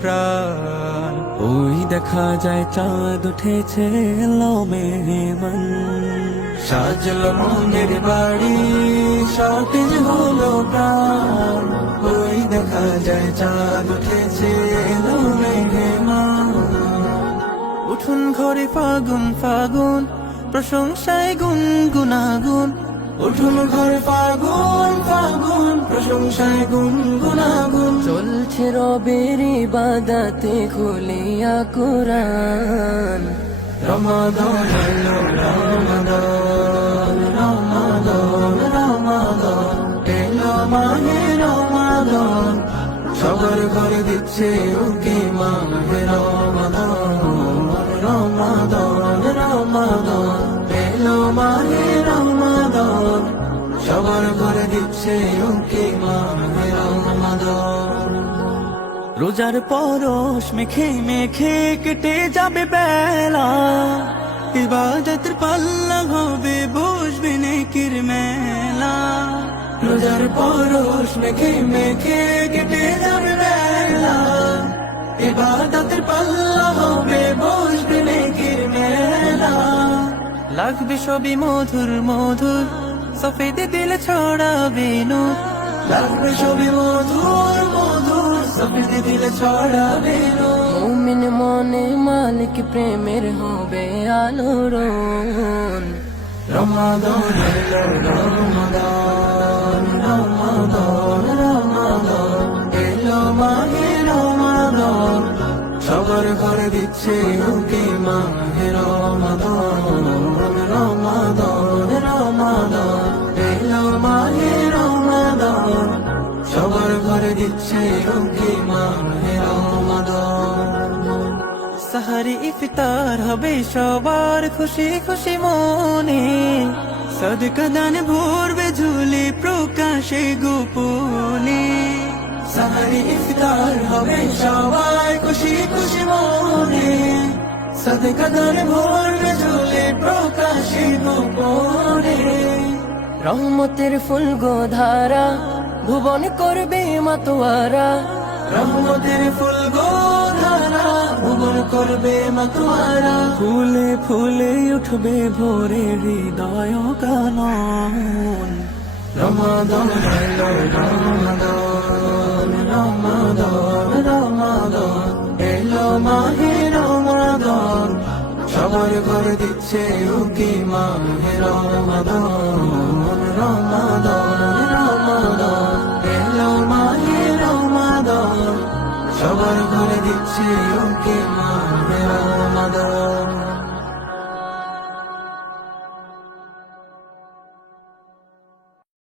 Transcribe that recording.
প্রাণ। ওই দেখা যায় চাঁদ উঠেছে এলো মেহমান, সাজলো মনের বাড়ি সতেজ হলো প্রাণ। ওই দেখা যায় চাঁদ উঠেছে এলো মেহমান। উঠুন ঘরে ফাগুন ফাগুন, প্রশংসায় গুনগুনাগুন। উঠুন ঘরে ফাগুন ফাগুন, প্রশংসায় গুনগুনাগুন। চলছে রবের ইবাদতে খুলিয়া কুরআন। রমাদান এলো রমাদান, রমাদান রমাদান এলো মাহে রমাদান। সবার ঘরে দিচ্ছে উকি মাহে রমাদান, রমাদান রমাদান এলো মাহে রমাদান। সবার ঘরে দিচ্ছে উকি মাহে রমাদান। রোজার পরশ মেখে মেখে কেটে যাবে বেলা, ইবাদতের পাল্লা হবে বসবে নেকির মেলা। রোজার পরশ মেখে মেখে কেটে যাবে বেলা, ইবাদতের পাল্লা হবে বসবে নেকির মেলা। লাগবে সবই মধুর মধুর, সফেদে দিলে ছড়াবে নূর। লাগবে সবই মধুর মধুর, সফেদে দিলে ছড়াবে নূর। মুমিন মনে মালিক প্রেমের হবে আলোড়ন। রমাদান এলো রমাদান, রমাদান রমাদান এলো মাহে রমাদান। সবার ঘরে দিচ্ছে উকি মাহে রমাদান, রমাদান রমাদান এলো মাহে রমাদান। সবার ঘরে দিচ্ছে উকি মাহে রমাদান। সাহারি ইফতার হবে সবার খুশি খুশি মনে, সদকা দান ভরবে ঝুলি প্রকাশে গোপনে। সাহারি ইফতার হবে সবার খুশি খুশি মনে, সদকা দান ভরবে ঝুলি প্রকাশে গোপনে। রহমতের ফুল গোধারা ভুবন করবে মাতোয়ারা। রহমতের ফুল গোধারা ভুবন করবে মাতোয়ারা। ফুলে ফুলে উঠবে ভোরে হৃদয় কানন। রমাদান এলো রমাদান, রমাদান রমাদান এলো মাহে রমাদান। সবার ঘরে দিচ্ছে উকি মাহে রমাদান, রমাদান রমাদান এলো মাহে রমাদান। সবার ঘরে দিচ্ছে উকি মাহে রমাদান।